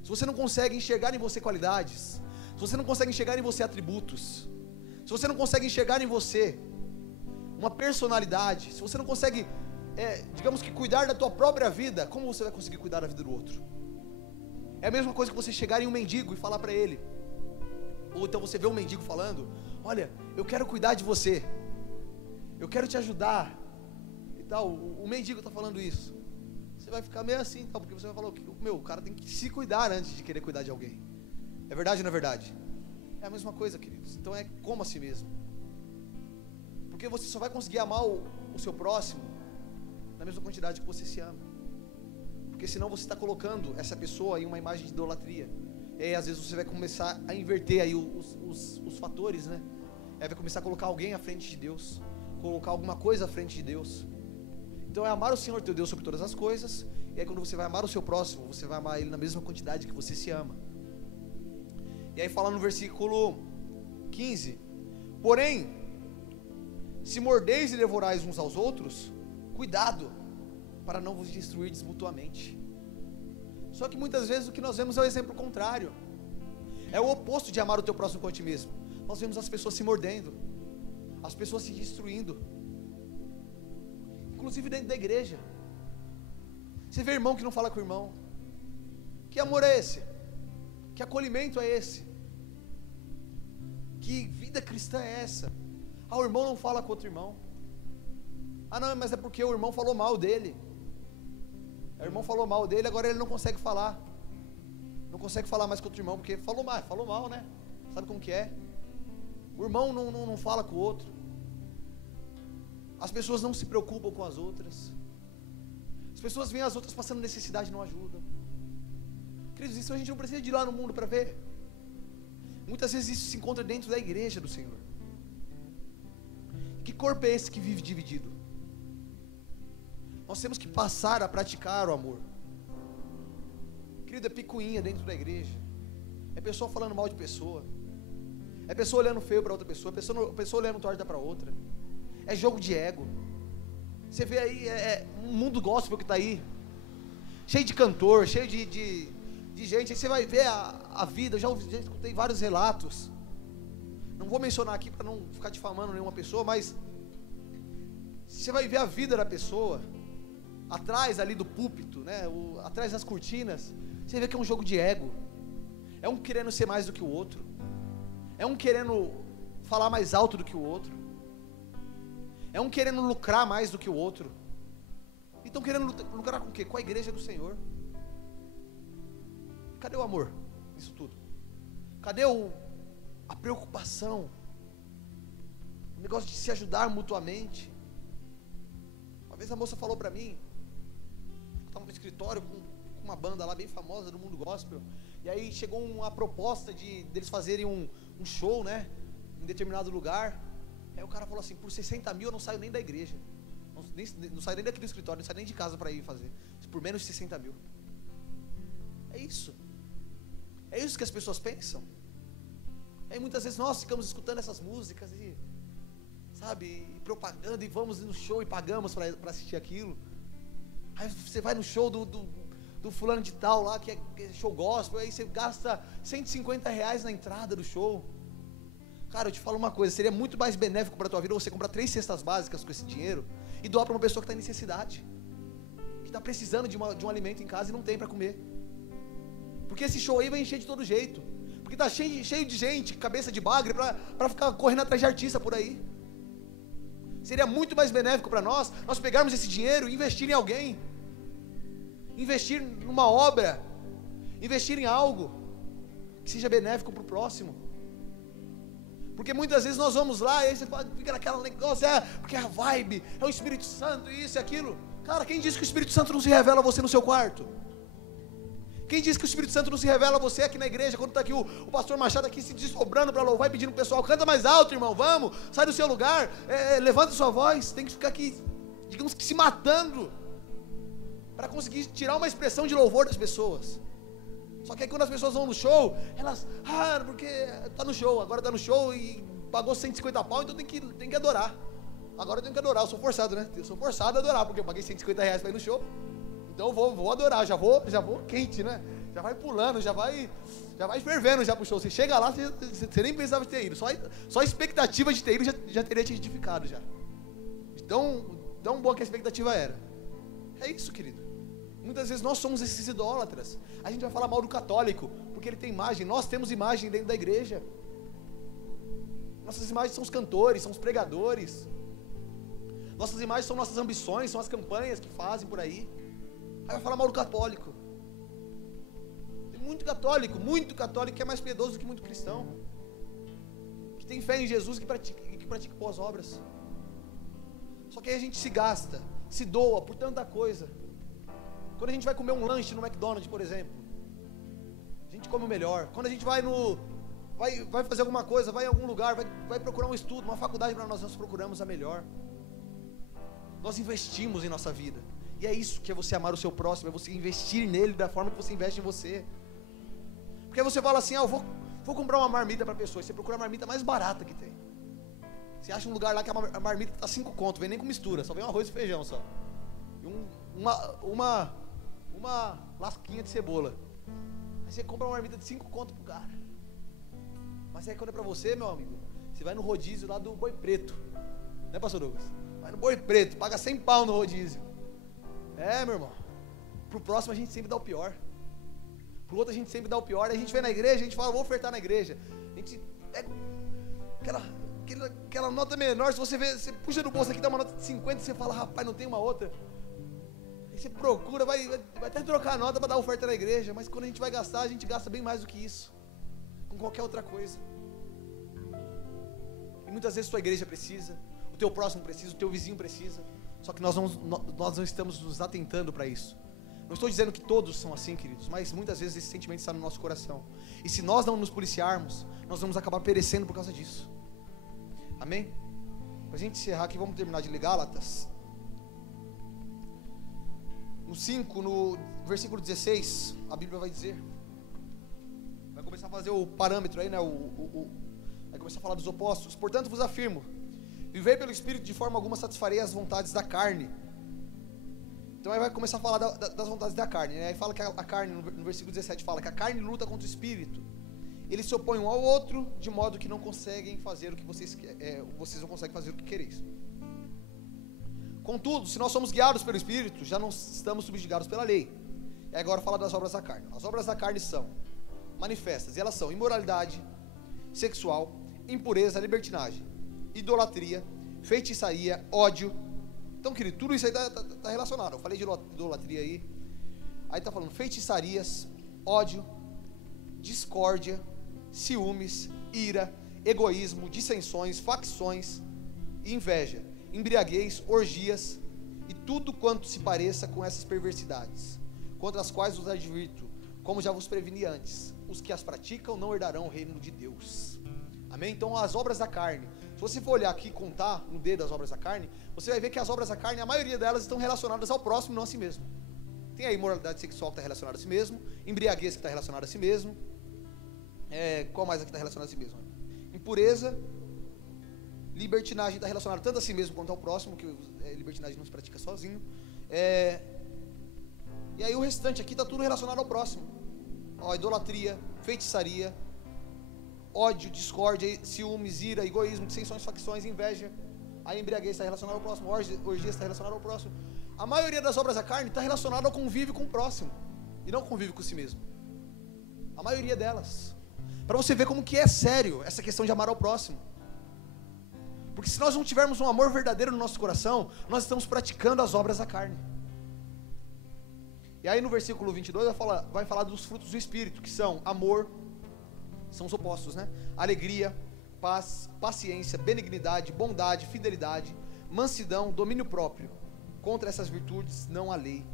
Se você não consegue enxergar em você qualidades, se você não consegue enxergar em você atributos, se você não consegue enxergar em você uma personalidade, se você não consegue, digamos que cuidar da tua própria vida, como você vai conseguir cuidar da vida do outro? É a mesma coisa que você chegar em um mendigo e falar para ele, ou então você vê um mendigo falando, olha, eu quero cuidar de você, eu quero te ajudar e tal. O mendigo está falando isso, você vai ficar meio assim, tal, porque você vai falar, o cara tem que se cuidar antes de querer cuidar de alguém. É verdade ou não é verdade? É a mesma coisa, queridos. Então é como a si mesmo. Porque você só vai conseguir amar o seu próximo na mesma quantidade que você se ama. Porque senão você está colocando essa pessoa em uma imagem de idolatria. E aí às vezes você vai começar a inverter aí os fatores, né? Aí vai começar a colocar alguém à frente de Deus, colocar alguma coisa à frente de Deus. Então é amar o Senhor teu Deus sobre todas as coisas. E aí quando você vai amar o seu próximo, você vai amar ele na mesma quantidade que você se ama. E aí fala no versículo 15: porém, se mordeis e devorais uns aos outros, cuidado, para não vos destruirdes mutuamente. Só que muitas vezes o que nós vemos é o exemplo contrário. É o oposto de amar o teu próximo como a ti mesmo. Nós vemos as pessoas se mordendo, as pessoas se destruindo, inclusive dentro da igreja. Você vê irmão que não fala com o irmão. Que amor é esse? Que acolhimento é esse? Que vida cristã é essa? Ah, o irmão não fala com outro irmão. Ah não, mas é porque o irmão falou mal dele. O irmão falou mal dele, agora ele não consegue falar. Não consegue falar mais com outro irmão, porque falou mal, né? Sabe como que é? O irmão não fala com o outro. As pessoas não se preocupam com as outras. As pessoas veem as outras passando necessidade e não ajudam. Queridos, isso a gente não precisa de ir lá no mundo para ver. Muitas vezes isso se encontra dentro da igreja do Senhor. Que corpo é esse que vive dividido? Nós temos que passar a praticar o amor. Querido, é picuinha dentro da igreja. É pessoa falando mal de pessoa. É pessoa olhando feio para outra pessoa. É pessoa olhando torta para outra. É jogo de ego. Você vê aí, um mundo gospel que está aí, cheio de cantor, cheio de gente. Aí você vai ver a vida. Já escutei vários relatos. Não vou mencionar aqui para não ficar difamando nenhuma pessoa, mas você vai ver a vida da pessoa atrás ali do púlpito, né? Atrás das cortinas. Você vê que é um jogo de ego. É um querendo ser mais do que o outro. É um querendo falar mais alto do que o outro. É um querendo lucrar mais do que o outro. E estão querendo lucrar com o quê? Com a igreja do Senhor. Cadê o amor nisso tudo? Cadê a preocupação? O negócio de se ajudar mutuamente. Uma vez a moça falou para mim, eu estava no escritório com uma banda lá bem famosa do mundo gospel, e aí chegou uma proposta deles fazerem um show, né, em determinado lugar. Aí o cara falou assim: por 60 mil eu não saio nem da igreja, não saio nem daqui do escritório, não saio nem de casa para ir fazer, por menos de 60 mil. É isso que as pessoas pensam. Aí muitas vezes nós ficamos escutando essas músicas e, sabe, e propaganda, e vamos no show e pagamos para assistir aquilo. Aí você vai no show do fulano de tal lá, que é show gospel, aí você gasta R$150 na entrada do show. Cara, eu te falo uma coisa, seria muito mais benéfico para a tua vida você comprar 3 cestas básicas com esse dinheiro e doar para uma pessoa que está em necessidade, que está precisando de um alimento em casa e não tem para comer. Porque esse show aí vai encher de todo jeito, porque está cheio de gente, cabeça de bagre, para ficar correndo atrás de artista por aí. Seria muito mais benéfico para nós pegarmos esse dinheiro e investir em alguém, investir numa obra, investir em algo que seja benéfico para o próximo. Porque muitas vezes nós vamos lá e aí você fica naquela negócio, porque é a vibe, é o Espírito Santo, isso e aquilo. Cara, quem disse que o Espírito Santo não se revela a você no seu quarto? Quem disse que o Espírito Santo não se revela a você aqui na igreja, quando está aqui o pastor Machado aqui se desdobrando para louvar e pedindo para o pessoal: canta mais alto, irmão, vamos, sai do seu lugar, levanta sua voz. Tem que ficar aqui, digamos que se matando, para conseguir tirar uma expressão de louvor das pessoas. Só que aí quando as pessoas vão no show, elas, porque está no show, agora está no show e pagou 150 pau, então tem que adorar. Agora eu tenho que adorar, eu sou forçado, né? Eu sou forçado a adorar, porque eu paguei 150 reais para ir no show. Então eu vou adorar, já vou quente, né? Já vai pulando, já vai fervendo já pro show. Você chega lá, você nem pensava de ter ido. Só a expectativa de ter ido já teria te edificado já. Tão boa que a expectativa era. É isso, querido. Muitas vezes nós somos esses idólatras. A gente vai falar mal do católico, porque ele tem imagem. Nós temos imagem dentro da igreja. Nossas imagens são os cantores, são os pregadores. Nossas imagens são nossas ambições, são as campanhas que fazem por aí. Aí vai falar mal do católico. Tem muito católico que é mais piedoso do que muito cristão, que tem fé em Jesus, que pratica boas obras. Só que aí a gente se gasta, se doa por tanta coisa, Quando a gente vai comer um lanche no McDonald's, por exemplo, a gente come o melhor. Quando a gente vai vai fazer alguma coisa, vai em algum lugar, vai procurar um estudo, uma faculdade para nós procuramos a melhor. Nós investimos em nossa vida. E é isso que é você amar o seu próximo, é você investir nele da forma que você investe em você. Porque você fala assim, eu vou comprar uma marmita para a pessoa, e você procura a marmita mais barata que tem. Você acha um lugar lá que a marmita está 5 conto, vem nem com mistura, só vem um arroz e feijão só. E uma lasquinha de cebola. Aí você compra uma marmita de 5 conto pro cara. Mas aí quando é pra você, meu amigo, você vai no rodízio lá do Boi Preto. Né, pastor Douglas? Vai no Boi Preto, paga 100 pau no rodízio. É, meu irmão. Pro próximo a gente sempre dá o pior. Pro outro a gente sempre dá o pior. Aí a gente vem na igreja, a gente fala, vou ofertar na igreja. A gente pega aquela nota menor. Se você vê, você puxa do bolso aqui, dá uma nota de 50 e você fala, rapaz, não tem uma outra. Aí você procura, vai até trocar a nota para dar oferta na igreja. Mas quando a gente vai gastar, a gente gasta bem mais do que isso. Com qualquer outra coisa. E muitas vezes a tua igreja precisa, o teu próximo precisa, o teu vizinho precisa. Só que nós não estamos nos atentando para isso. Não estou dizendo que todos são assim, queridos, mas muitas vezes esse sentimento está no nosso coração. E se nós não nos policiarmos, nós vamos acabar perecendo por causa disso. Amém? Para a gente encerrar aqui, vamos terminar de ler Gálatas. No 5, no versículo 16, a Bíblia vai dizer, vai começar a fazer o parâmetro aí, né? Vai começar a falar dos opostos. Portanto vos afirmo, vivei pelo Espírito, de forma alguma satisfarei as vontades da carne. Então aí vai começar a falar das vontades da carne, né? Aí fala que a carne, no versículo 17, fala que a carne luta contra o Espírito. Eles se opõem um ao outro, de modo que não conseguem fazer o que vocês não conseguem fazer o que quereis. Contudo, se nós somos guiados pelo Espírito, já não estamos subjugados pela lei. E agora fala das obras da carne. As obras da carne são manifestas, e elas são imoralidade sexual, impureza, libertinagem, idolatria, feitiçaria, ódio. Então, querido, tudo isso aí está relacionado. Eu falei de idolatria aí. Aí está falando feitiçarias, ódio, discórdia, ciúmes, ira, egoísmo, dissensões, facções e inveja, embriaguez, orgias e tudo quanto se pareça com essas perversidades, contra as quais vos advirto, como já vos preveni antes, os que as praticam não herdarão o reino de Deus. Amém? Então as obras da carne, se você for olhar aqui e contar no dedo as obras da carne, você vai ver que as obras da carne, a maioria delas estão relacionadas ao próximo e não a si mesmo. Tem a imoralidade sexual que está relacionada a si mesmo, embriaguez que está relacionada a si mesmo, qual mais aqui está relacionada a si mesmo? Impureza, libertinagem está relacionada tanto a si mesmo quanto ao próximo, que libertinagem não se pratica sozinho. E aí o restante aqui está tudo relacionado ao próximo. Idolatria, feitiçaria, ódio, discórdia, ciúmes, ira, egoísmo, dissensões, facções, inveja. A embriaguez está relacionada ao próximo, orgia está relacionada ao próximo. A maioria das obras da carne está relacionada ao convívio com o próximo e não convívio com si mesmo. A maioria delas. Para você ver como que é sério essa questão de amar ao próximo. Porque se nós não tivermos um amor verdadeiro no nosso coração, nós estamos praticando as obras da carne. E aí no versículo 22 vai falar dos frutos do Espírito, que são amor, são os opostos, né? Alegria, paz, paciência, benignidade, bondade, fidelidade, mansidão, domínio próprio. Contra essas virtudes não há lei.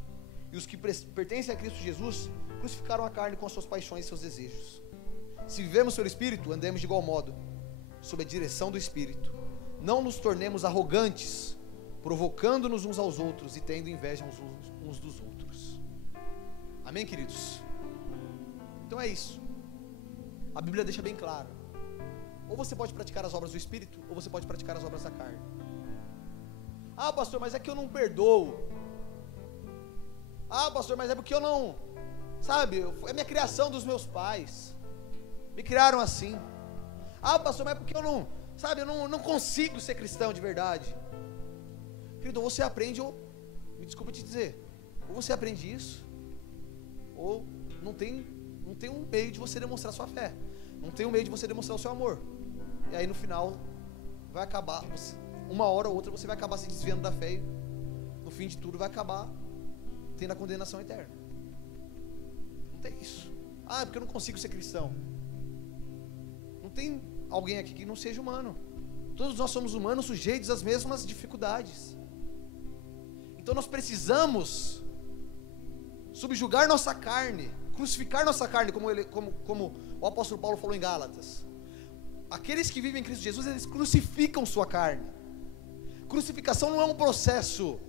E os que pertencem a Cristo Jesus crucificaram a carne com as suas paixões e seus desejos. Se vivemos pelo Espírito, andemos de igual modo, sob a direção do Espírito. Não nos tornemos arrogantes, provocando-nos uns aos outros e tendo inveja uns dos outros. Amém, queridos? Então é isso. A Bíblia deixa bem claro. Ou você pode praticar as obras do Espírito, ou você pode praticar as obras da carne. Ah, pastor, mas é que eu não perdoo. Ah, pastor, mas é porque eu não... Sabe, é minha criação dos meus pais. Me criaram assim. Ah, pastor, mas é porque eu não... Sabe, eu não consigo ser cristão de verdade. Querido, ou você aprende, ou... Me desculpa te dizer. Ou você aprende isso, ou não tem um meio de você demonstrar sua fé. Não tem um meio de você demonstrar o seu amor. E aí no final, vai acabar... Uma hora ou outra você vai acabar se desviando da fé e no fim de tudo vai acabar tendo a condenação eterna. Não tem isso. Ah, é porque eu não consigo ser cristão. Não tem alguém aqui que não seja humano. Todos nós somos humanos sujeitos às mesmas dificuldades. Então nós precisamos subjugar nossa carne, crucificar nossa carne, como o apóstolo Paulo falou em Gálatas. Aqueles que vivem em Cristo Jesus, eles crucificam sua carne. Crucificação não é um processo,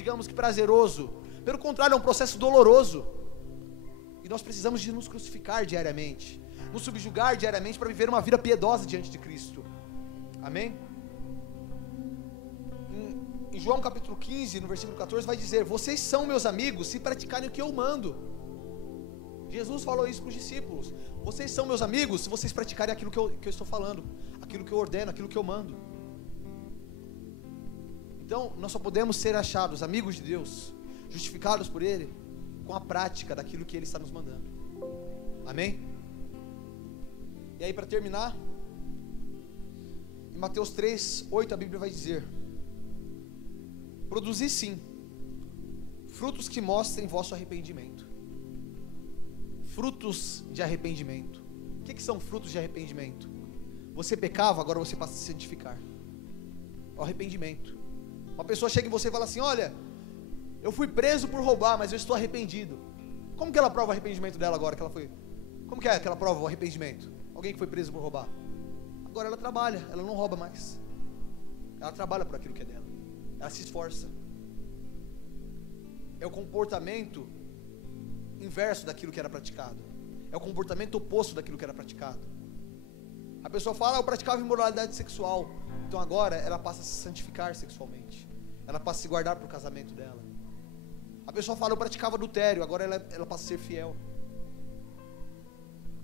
digamos que prazeroso. Pelo contrário, é um processo doloroso. E nós precisamos de nos crucificar diariamente, nos subjugar diariamente para viver uma vida piedosa diante de Cristo. Amém? Em João capítulo 15, no versículo 14, vai dizer: vocês são meus amigos se praticarem o que eu mando. Jesus falou isso para os discípulos: vocês são meus amigos se vocês praticarem aquilo que eu estou falando, aquilo que eu ordeno, aquilo que eu mando. Então, nós só podemos ser achados amigos de Deus, justificados por Ele, com a prática daquilo que Ele está nos mandando. Amém? E aí, para terminar, em Mateus 3:8, a Bíblia vai dizer: produzi sim frutos que mostrem vosso arrependimento. Frutos de arrependimento. O que são frutos de arrependimento? Você pecava, agora você passa a se santificar. O arrependimento. Uma pessoa chega em você e fala assim: olha, eu fui preso por roubar, mas eu estou arrependido. Como que ela prova o arrependimento dela agora que ela foi? Como que ela prova o arrependimento? Alguém que foi preso por roubar. Agora ela trabalha, ela não rouba mais. Ela trabalha por aquilo que é dela. Ela se esforça. É o comportamento inverso daquilo que era praticado. É o comportamento oposto daquilo que era praticado. A pessoa fala: eu praticava imoralidade sexual. Então agora ela passa a se santificar sexualmente. Ela passa a se guardar para o casamento dela. A pessoa fala: eu praticava adultério. Agora ela passa a ser fiel.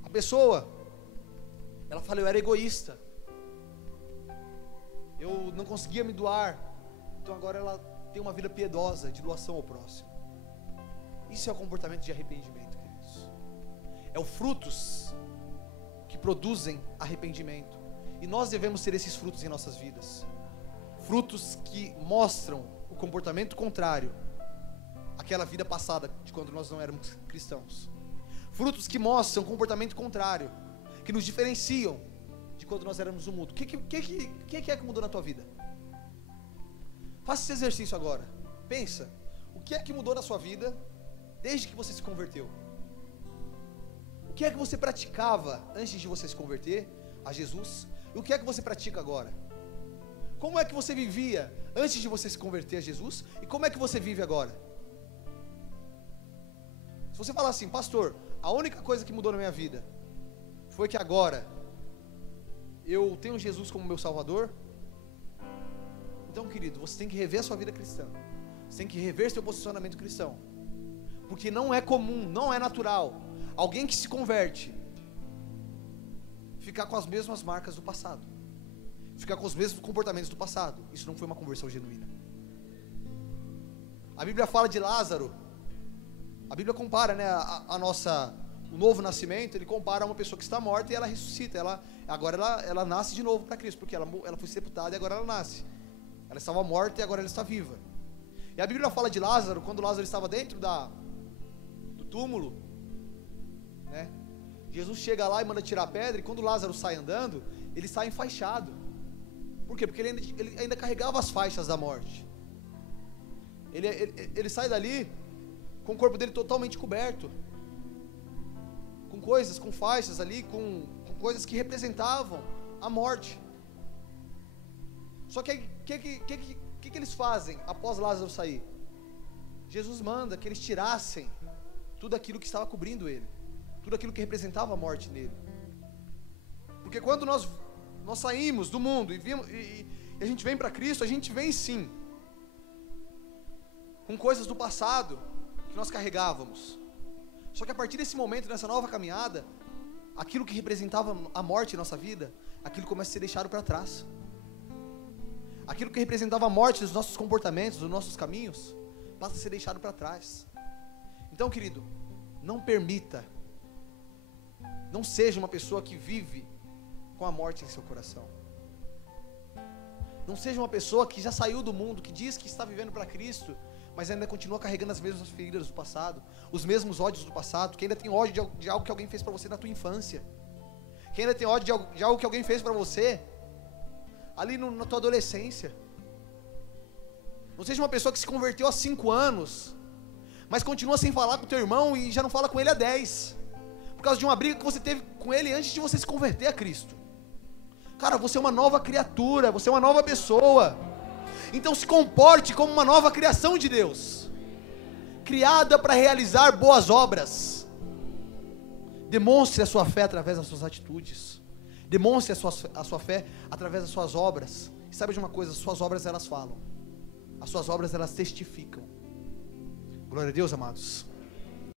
A pessoa, ela fala: eu era egoísta, eu não conseguia me doar. Então agora ela tem uma vida piedosa, de doação ao próximo. Isso é o comportamento de arrependimento, queridos. É o frutos que produzem arrependimento. E nós devemos ter esses frutos em nossas vidas. Frutos que mostram o comportamento contrário àquela vida passada, de quando nós não éramos cristãos. Frutos que mostram o comportamento contrário, que nos diferenciam de quando nós éramos no mundo. O que é que mudou na tua vida? Faça esse exercício agora. Pensa, o que é que mudou na sua vida desde que você se converteu? O que é que você praticava antes de você se converter a Jesus? E o que é que você pratica agora? Como é que você vivia antes de você se converter a Jesus? E como é que você vive agora? Se você falar assim: pastor, a única coisa que mudou na minha vida foi que agora eu tenho Jesus como meu Salvador. Então, querido, você tem que rever a sua vida cristã. Você tem que rever seu posicionamento cristão. Porque não é comum, não é natural alguém que se converte ficar com as mesmas marcas do passado, ficar com os mesmos comportamentos do passado. Isso não foi uma conversão genuína. A Bíblia fala de Lázaro. A Bíblia compara, né, o novo nascimento. Ele compara a uma pessoa que está morta e ela ressuscita. Agora ela nasce de novo para Cristo, porque ela foi sepultada e agora ela nasce. Ela estava morta e agora ela está viva. E a Bíblia fala de Lázaro, quando Lázaro estava dentro do túmulo, né? Jesus chega lá e manda tirar a pedra, e quando Lázaro sai andando, ele sai enfaixado. Por quê? Porque ele ainda carregava as faixas da morte. Ele sai dali com o corpo dele totalmente coberto, com coisas, com faixas ali, com coisas que representavam a morte. Só que o que eles fazem após Lázaro sair? Jesus manda que eles tirassem tudo aquilo que estava cobrindo ele, tudo aquilo que representava a morte nele. Porque quando nós saímos do mundo e a gente vem para Cristo, a gente vem sim com coisas do passado que nós carregávamos. Só que a partir desse momento, nessa nova caminhada, aquilo que representava a morte em nossa vida, aquilo começa a ser deixado para trás. Aquilo que representava a morte dos nossos comportamentos, dos nossos caminhos, passa a ser deixado para trás. Então, querido, não permita, não seja uma pessoa que vive com a morte em seu coração. Não seja uma pessoa que já saiu do mundo, que diz que está vivendo para Cristo, mas ainda continua carregando as mesmas feridas do passado, os mesmos ódios do passado, que ainda tem ódio de algo que alguém fez para você na tua infância, que ainda tem ódio de algo que alguém fez para você ali na tua adolescência. Não seja uma pessoa que se converteu há 5 anos mas continua sem falar com o teu irmão e já não fala com ele há 10, por causa de uma briga que você teve com ele antes de você se converter a Cristo. Cara, você é uma nova criatura, você é uma nova pessoa, então se comporte como uma nova criação de Deus, criada para realizar boas obras. Demonstre a sua fé através das suas atitudes, demonstre a sua fé através das suas obras. E sabe de uma coisa, as suas obras elas falam, as suas obras elas testificam. Glória a Deus, amados.